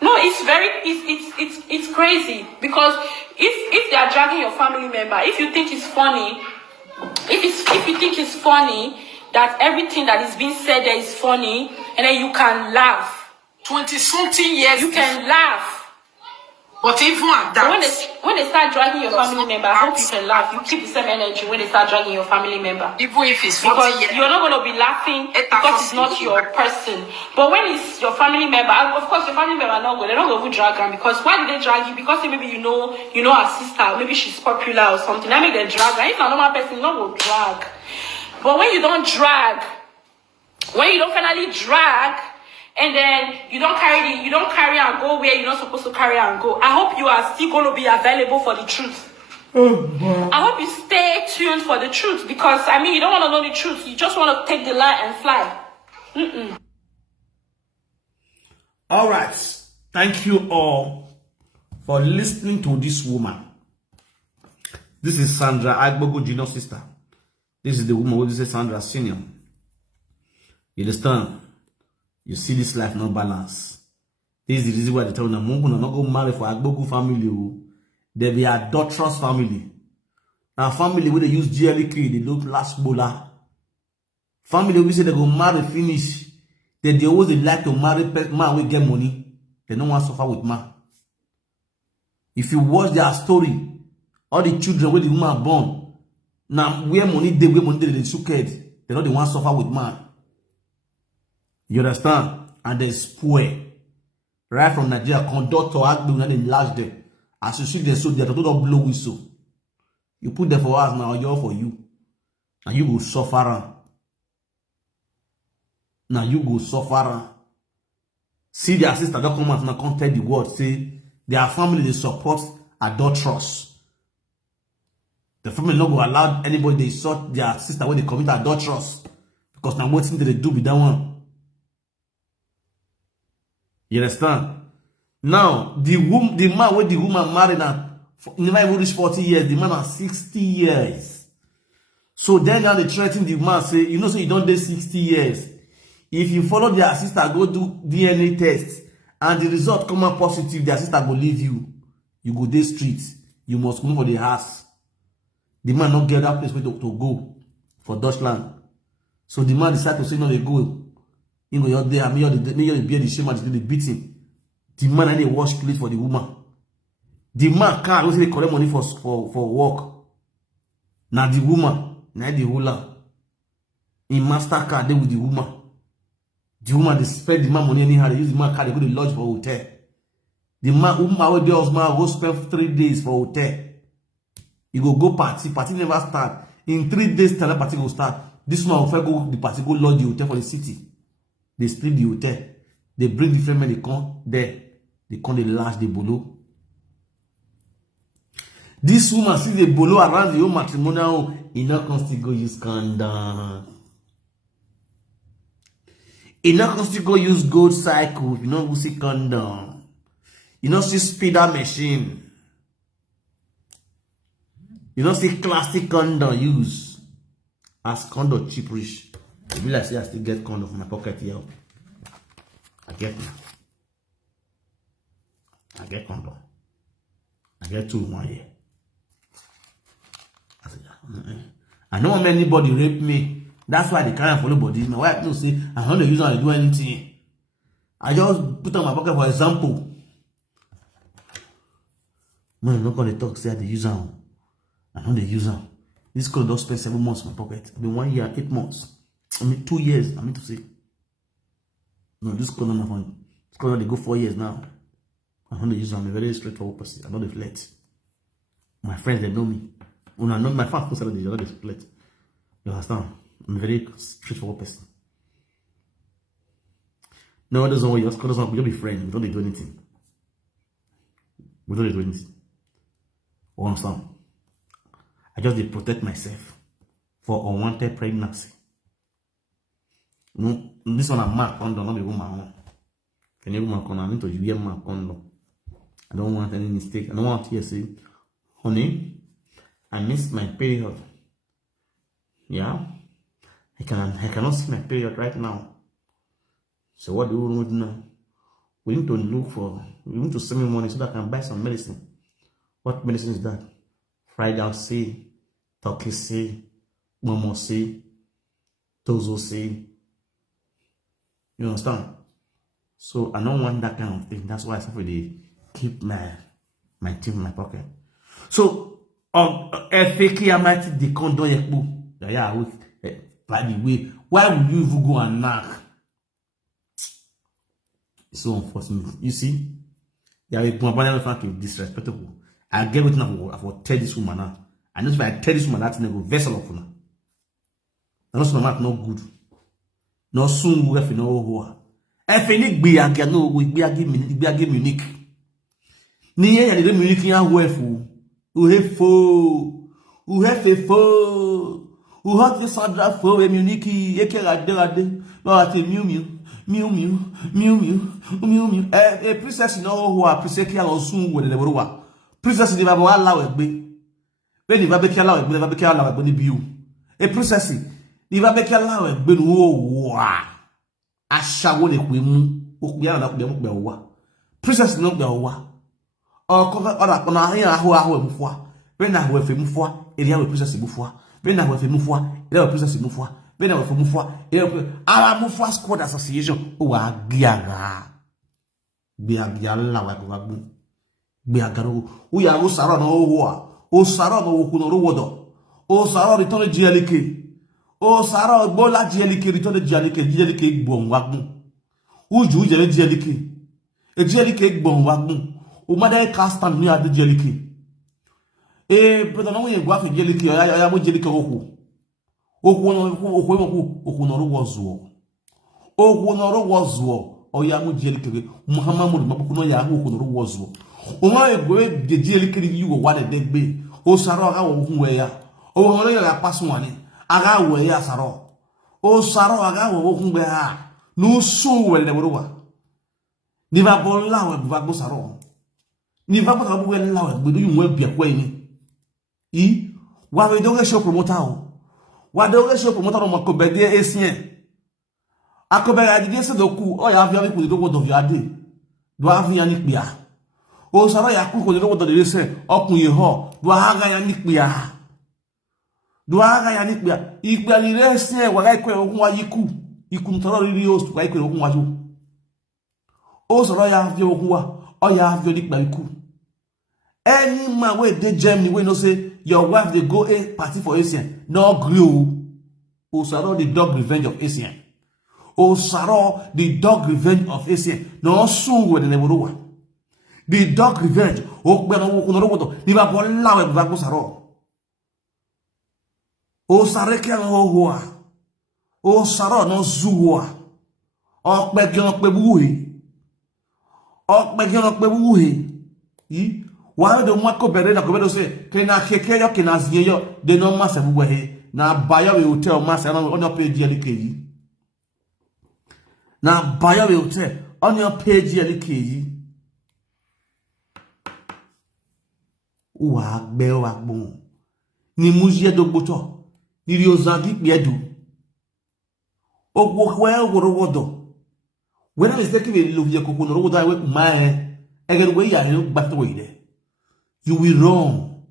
No, it's crazy. Because if they are dragging your family member, if you think it's funny, if you think it's funny, that everything that is being said there is funny, and then you can laugh. 20-something years. You can laugh. But even at that, when they start dragging your family member, I hope you can laugh. You keep the same energy when they start dragging your family member. Even if it's 40 because years, you're not going to be laughing because it's not your person. But when it's your family member, and of course your family member are not good. They're not going to drag her because why did they drag you? Because maybe you know her sister, maybe she's popular or something. That make them drag her. If you're a normal person, you're not going to drag. But when you don't drag, when you don't finally drag, and then you don't carry and go where you're not supposed to carry and go, I hope you are still going to be available for the truth. I hope you stay tuned for the truth because, you don't want to know the truth. You just want to take the line and fly. All right. Thank you all for listening to this woman. This is Sandra, Aigbogun junior sister. This is the woman who says Sandra senior. You understand? You see this life not balance. This is the reason why they tell them Mungu not go marry for Aigbogun family. They be adulterous family. Now family where they use GLE they don't last bola. Family we say they go marry finish. They always like to marry man we get money. They don't want to suffer with man. If you watch their story, all the children where the woman born, now where money they sucked, they know they want to suffer with man. You understand? And they spoil. Right from Nigeria, conduct or act and then lash them. As you see them so they don't blow whistle. You put them for us now, you're for you. And you go suffer. Now you go suffer. See their sister don't come out now, can't tell the word. Say their family they support adulterous. The family not go allow anybody they sort their sister when they commit adulterous. Because now what thing they do with that one. You understand? Now, the man with the woman married now, never even reach 40 years, the man has 60 years. So then now they threaten the man, say, you know, so you don't do 60 years. If you follow their sister, go do DNA test, and the result come out positive, their sister will leave you. You go to streets. You must come for the house. The man not get that place where to go for Deutschland. So the man decided to say, no, they go. You know, you're there, you're the bear the shame and they beat him. The man and they wash clothes for the woman. The man can't also collect money for work. Now the woman, now the ruler. In MasterCard, they with the woman. The woman, they spend the man money anyhow, they use the man card, they go to lodge for hotel. The man, woman, with the husband, go spend 3 days for hotel. You go party never start. In 3 days, tell party go start. This man will go the party, go lodge the hotel for the city. They split the hotel. They bring different men, they come there. They come, they lash the bolo. This woman see the bolo around the whole matrimonial, he not can still go use condom. He not can still go use gold cycle. You know, see condom. You know, see speeder machine. You know, see classic condom use. As condom cheap rich. I be like, say I still get condom from my pocket here. I get now. I get condom. I get 2 1 year. I don't want anybody rape me. That's why they can't follow body. My wife knows say I don't use it to do anything. I just put on my pocket for example. No, you're not gonna talk, say I they use them. I don't they use them. This could just spend 7 months in my pocket. I mean 1 year, 8 months. I mean 2 years. I mean to say. No, this could not fun. This could they go 4 years now. I don't use them. I'm a very straightforward person. I don't deflect. My friends they know me. When I know my fans post they don't deflect. You understand? I'm a very straightforward person. No, it doesn't worry. We don't be friends. We don't do anything. We don't do anything. You understand? I just dey protect myself for unwanted pregnancy. No, this one I'm mark condom, not the woman. Can you woman condom? I need to wear my condom. I don't want any mistake. I don't want to say, honey, I missed my period. Yeah, I cannot see my period right now. So what do we want now? We need to send me money so that I can buy some medicine. What medicine is that? Fried out C, turkey C, momo C, tozo C. You understand? So I don't want that kind of thing. That's why I simply keep my thing in my pocket. So fake I might the condom yekbu. Yeah, by the way, why would you even go and knock? It's so unfortunate. You see, yeah, we disrespectful. I get what I will tell this woman now. I know if I tell this woman that thing, go vessel of her. I know my not good. No soon we have no hoa. If any be a no, we be a game unique. Near the Munich wefu. Who have fo, who have a fo, who have the Sandra fo, a Munich, Ekela de, no at a mew. A princess no who are Prisekia or soon with the Borua. Princess di baba allow egbe. Be di baba ke allow egbe, baba ke allow egbe ni biu. E princess di baba ke allow egbe no wa. Ashawo le ku mu. Oku ya na ku dem gbe wa. Princess no gbe wa. O ko ora na hin aho emufua. Be na aho efe mufua, eri aho princess mufua. Be na aho efe mufua, eri aho princess mufua. Be na aho efe mufua, eri aho ala mufua squad association o wa giaga. Bi agia la wa ko gbu. Be agaro we are usara no wo o sara no ku no wodo o sara return GLK o sara bola GLK return GLK gbon wagun uju je GLK e GLK gbon wagun o mother cast and me at GLK brother no we gwa fe GLK ya mo GLK oku no wozo o ya mo GLK Muhammadu mabuku no ya oku no wozo Uma egwe geji elikiri yugo wade degbe o saro aga wo hunwe ya o hono ya pasu wani aga we ya saro o saro aga wo hunwe ha no so we le borwa ni ba bolla we ba bo saro ni ba bo ka bo we la we gbedu yunwe bia kwa ni I wa we doge show promoter o wa doge show promoter no makobede esien akobere adide se doku o ya via bi ku do wo do via de do avia ni pia o sara ya ku ko do wodo de se okun ye ho do aga ya ni pia ikpe ni re se wa ga ikwe okun wa yiku ikun toro ri host wa ikwe okun wa jo o sara ya fi okun wa o ya fi ni pa iku any man wey dey Germany wey know say your wife dey go a party for Asian no gree o sara the dog revenge of Asian o sara the dog revenge of Asian no sun we de le the dog revenge o gbe no wo no ni ba bo lawe ba go saro o sare ke no hoa o saro no zuwa Okpe buhe. Okpe buhe. Yi. Wa do mwa ko bere na ko bedo se ke na keke yo ke na zie yo de no ma se buwe he na bayo we hotel ma se na on your page LKG. Na bayo we hotel on your page LKG. Wa gbe wa gbon. Ni muzie do gboto. Ni ri ozagi pe edu. Ogbo kwe Wortoworto. When I say we love your cocoa, no that way, my egg way, I don't back the way there. You will wrong.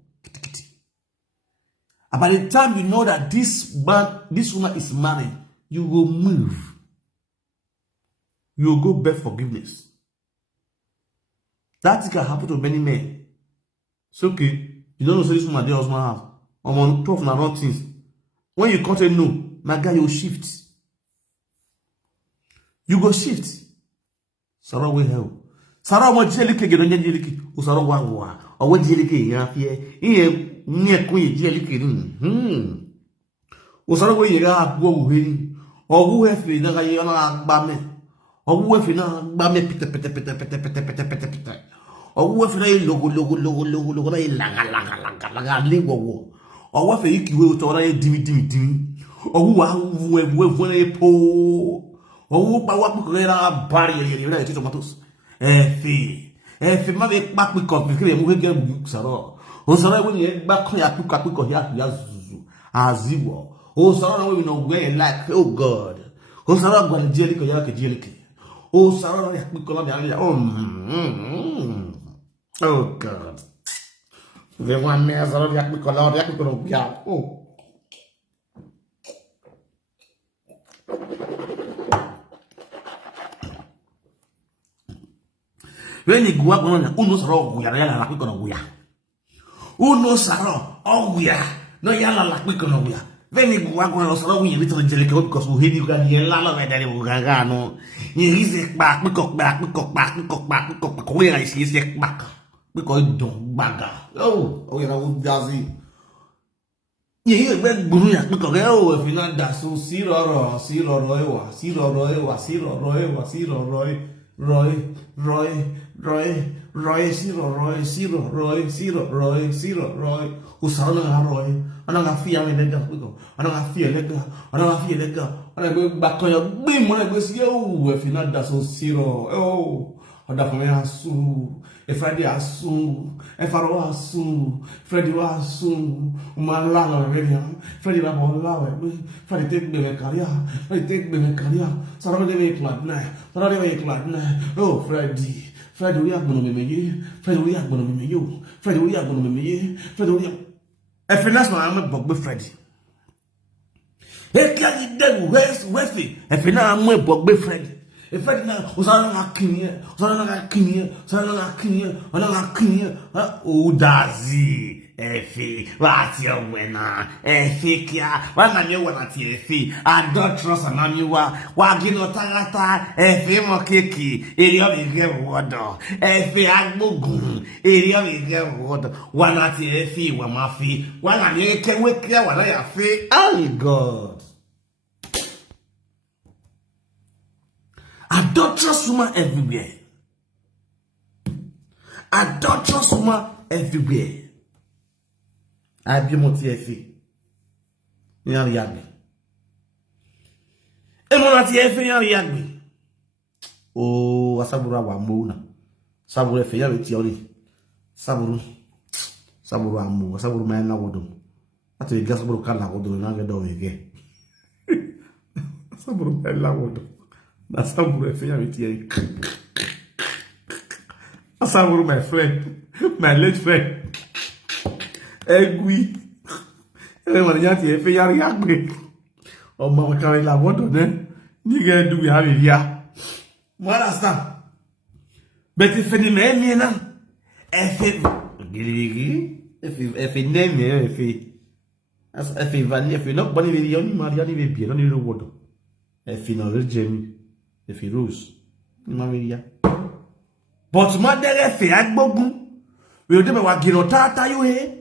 And by the time you know that this woman is married, you will move. You will go beg forgiveness. That can happen to many men. It's okay. You don't know so this woman their husband have. I'm on 12 and wrong things. When you can't say no, my guy, you shift. You go shift. Sarah will help. Sarah wa jelike ge donye jelike. O Sarah wa. O we jelike yan fie. Iye nye kun jelike ni. O Sarah we yega agbo wo ni. O wu e fi na ga ye na agba me. O wu e fi na agba me pete. O wu e fi na logo na laga liwo. O wa fe ikiwe o to ra ye dimi. O wu wa wu na po. Oh, but what we are barrier, you tomatoes. Fee, ma be back with coffee, we get books at all. Oh, sorry, when you back on your quick or yazu, as you were. Oh, sorry, we know where like, oh God. Oh, sorry, when jellico jellico. Oh, sorry, oh God. The one mares are yaku. Oh. When you go up on uno saro, we are like we gonna wear. Uno saro, oh we are no yalla like we gonna wear. When you go up on saro, we little jellico because we hit you can yella and then we gano. You is back, we cock back, where I see it back. Because don't bagger. Oh, you know, Jazzy. You bet Bruya, because if you not that so Roy. Usana Roy. I don't have fear in the I don't have fear letter. And I go back on your beam when I go see you if you not that so zero. Oh, or that for me asu. If Friday asu, if I asu, Friday asu, Malala already. Friday Babola, Friday take me a career, Friday take me a career. Saturday make like night, oh, Friday, we are going to be you. Friday, we are going to be you. Friday, we are going to be you. Friday, we are. If you last I'm a bug with Friday. Hey, can you then where's Wefty? If you know I'm a bug with Friday. If I didn't, was I not king? Oh, Dazi. Efi, what's your winner? Efi, kia, one man you want to Efi. I don't trust a man you are. Wagino Tangata, Efi Mokiki, area of the water. Efi Aigbogun, area of the water. One at Efi, one mafi, one and you can wake here when I have faith. Oh, God. I don't trust woman everywhere. I don't trust woman everywhere. I be motivé. Ni a riagbe. E mo na ti e fe yan riagbe. O asaburu wa mo na. Saburu e fe yan ti ori. Saburu amu, saburu ma na wodo. Ati e gasaburu kala wodo na ge do wege. Saburu ma la wodo. Na saburu e fe yan ti e. Saburu my friend, my late friend. Egui. Yati e fe yari agbe. O ma ka la wodo ne. Ni ge du ya ri ya. Mo understand. But if any me na if name if value if not bani vi oni maria ni bien oni ro wodo. If no jemi if rose ni maria. But ma dere fe Aigbogun. We do me wa giro tata yo he.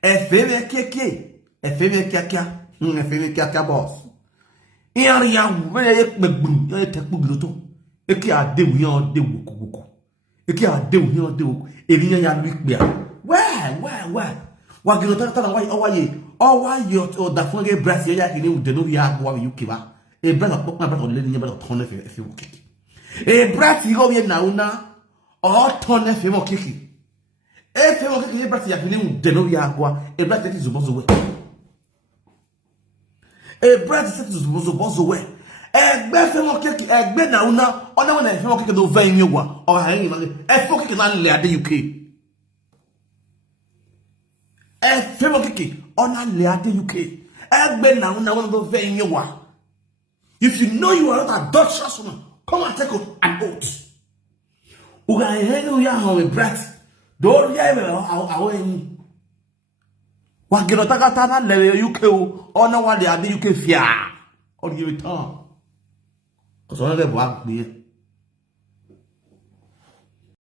Efe me keke, efe me kaka boss. Area where Megbru, Tekbugroto, Eki are de Wion de Wuku. Eki are de Wion de Wuku, Elia Wikbia. Where? What you talk about why you or the funny breath here, you know, the new yard while you give up. A breath of Pokemon about letting you about ton if you kick. A breath you go here now, or ton if you will kick it. If you will kick a breath, you know, the new yard, a breath that is supposed to work. A breath that is supposed to work. A breath of kick, a bed now, or no one if you will kick the vein you want, or hanging on a fucking land at the UK. A favor kiki on a leate UK. A ben now one of the vein you want. If you know you are not a Dutch woman, come and take an oath. Uga henu ya hawe breath. Don't ya away. Wakilotaka tana lewe UK or no one the UK fear. Or give it on. Because one of them walk me.